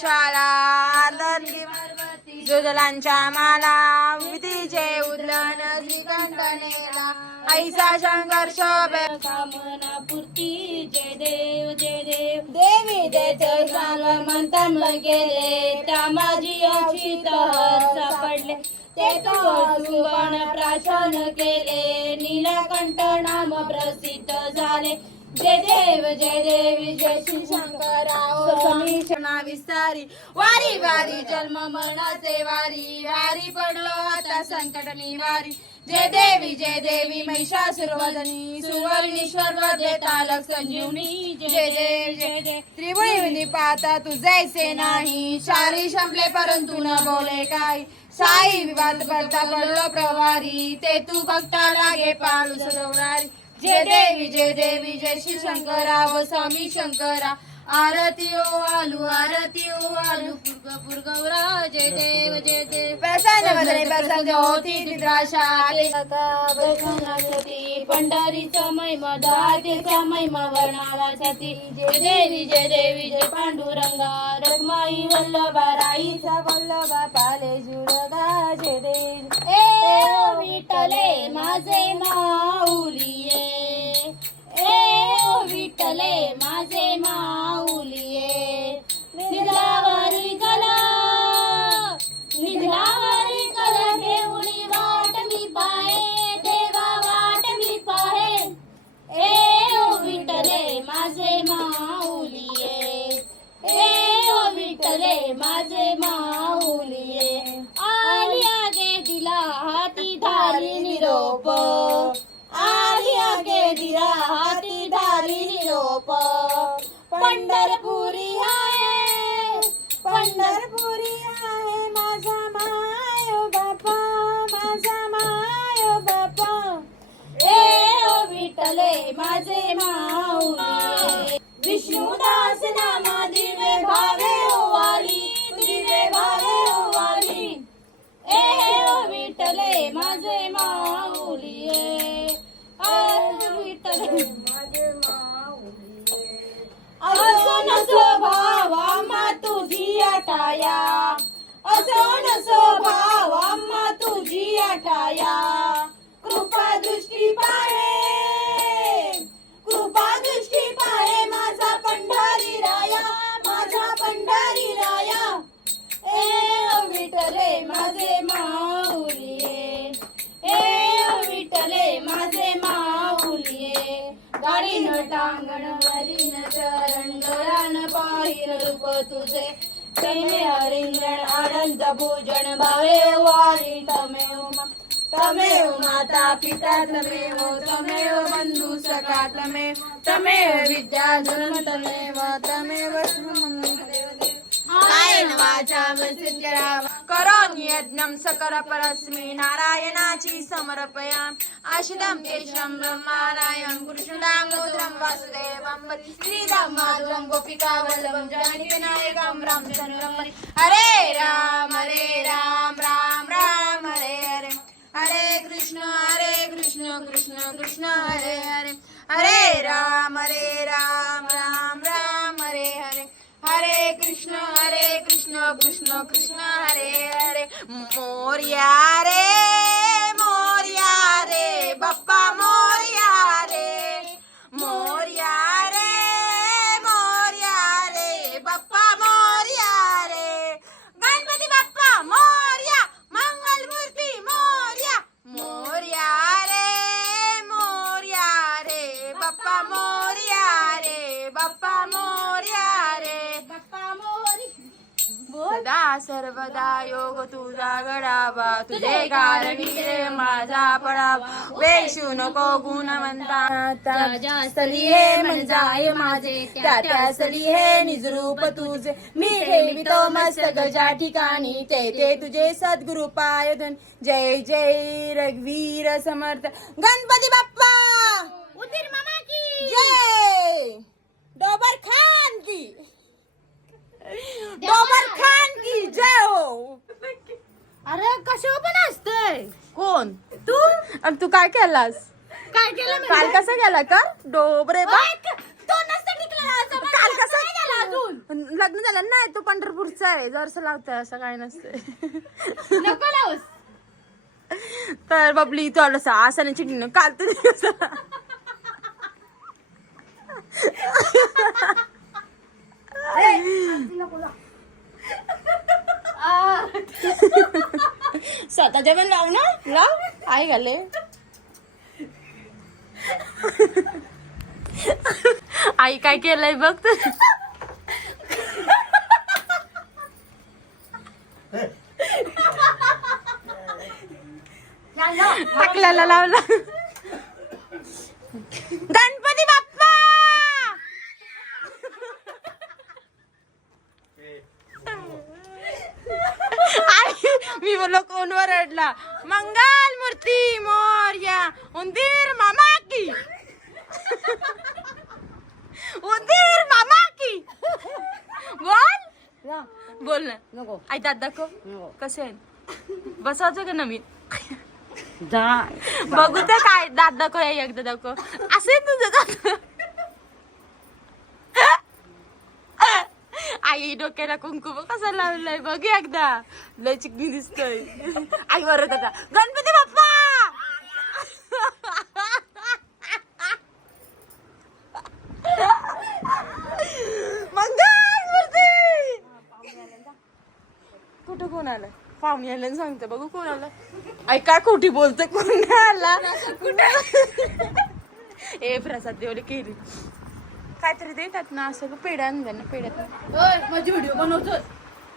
शाळा आनंदी जुदलांच्या माला विधीचे उदलन श्रीकंठनेला. ऐसा संघर्ष कामना पूर्ती जय देव जय देव. देवी देते सांग मंतन गेले त्या माझी अक्षित हर सापडले. ते तो प्राशन केले नीलकंठ नाम प्रसिद्ध झाले. जय देव जय देव जय श्री शंकराव समीक्षणा विस्तारी. वारी वारी जन्म मरणाचे वारी. वारी पडलो आता संकट निवारी. जय देवी जय देवी महिषासुरवदनी. सुवर्णेश्वर वदे तालक संजीवनी जय देव जय देव त्रिभुवनी पाहता तू जायचे नाही. शारी संपले परंतु न बोले काही. साई विवाद पडता पडलो प्रवारी. ते तू भक्ता लागे पाळू सदवणारी जय देवी जय देवी जय श्री शंकरा व स्वामी शंकरा. आरती ओ आलू आरती ओ आलू पुरग पुरगवरा जय देव जय देव. प्रसन्न वदने प्रसन्न होती निद्राशा वैष्णवनासती पंढरीचा महिमा दातेचा महिमा वर्णाला सती जय देवी जय देवी जय पांडुरंगा रखमाई वल्लभा राईचा वल्लभा पाले जुळगा जय देवी. विठले माझे माऊलिये. ए विठले माझे माऊलिये. निद्रावारी कला निद्रावारी कला देऊळी वाट मी पाहे देवा वाट मी पाहे. ए विठले माझे माऊलिये. ए विठले माझे मा निरोप। आली आगे दिला हाती धारी निरोप। पंढरपुरी आहे पंढरपुरी आहे, माझा मायो बापा, माझा मायो बापा। ए ओ विठ्ठले, माझे माऊली, विष्णुदास नामा असून स्वभावा मा तुझी आटाया. डोळ्यान पाहिन रूप तुझे. प्रेमे हरिंगण आनंद भोजन भावे वारी तमेव मा- तमेव माता पिता तमेव तमेव बंधू सखा तमेव तमेव विद्या जनन तमेव तमेव నారాయణ వాచామ సింగరామ కరోణ్యజ్ఞం సకర పరస్మి నారాయణాచి సమర్పయా ఆశుదం దేశం బ్రహ్మారాయం కృష్ణాం గోత్రం వాసుదేవం శ్రీరామ మాధవం గోపికా వల్లభం జానకి వినాయకం రామ్ తనురం హరే రామ హరే రామ రామ రామ హరే హరే. హరే కృష్ణ హరే కృష్ణ కృష్ణ కృష్ణ హరే హరే. హరే రామ హరే రామ. કૃષ્ણ કૃષ્ણ હરે હરે. મોરિયા રે सदा सर्वदा योग तुझा गडावा तुझे कारणी रे माझा पडावा. वेशू नको गुणवंता. स्थळी हे जाय माझे. त्या स्थळी हे निजरूप तुझे. मी ठेवितो मस्तक ज्या ठिकाणी. ते ते तुझे सद्गुरु पायधन. जय जय रघुवीर समर्थ. गणपती बाप्पा उदीर मामा की जय डोबर खान की डोबर खान की जय हो अरे कशा पण असतंय कोण तू आणि तू काय केलास? काय केलं म्हणजे? काल कसं गेला का? डोबरे बा. ओय, क- तो नसतं टिकलेला असं. काल कसं काय झालं अजून. लग्न झालं नाही तो पंढरपूरचा आहे. जरसं लावतंय असं काय नसतंय. नको लावूस. तर बबली थोडस आसाने चिकन काल तर स्वतःच्या पण लाव ना. लाव. आई घाले आई काय केलंय बघ तू. टाकल्याला लावला. गणपती बाप्पा! आई मी बोलो कोण वरडला? मंगल मूर्ती मोर्या उंदीर मामा. की? उंदीर मामा की. बोल. बोल ना. नको. आई दादा दाखव. कसे आहे बसायचं का नवीन? बघू तर काय. दात दाखव या एकदा दाखव. असे तुझं दात. आई डोक्याला कुंकुम कसा लावलाय. बघ एकदा. लय चिकनी दिसतोय. आई वरत आता गणपती बाप्पा मंगल मूर्ती कुठं कोण आलं पाहुणे आलं सांगते बघू कोणाला आलं. आई काय खोटी बोलते कोण आला? कुठे ए प्रसाद देवले केली. काहीतरी देतात ना असं पेढ्या आणलं ना पेढ्यात. ओय माझी व्हिडिओ बनवतो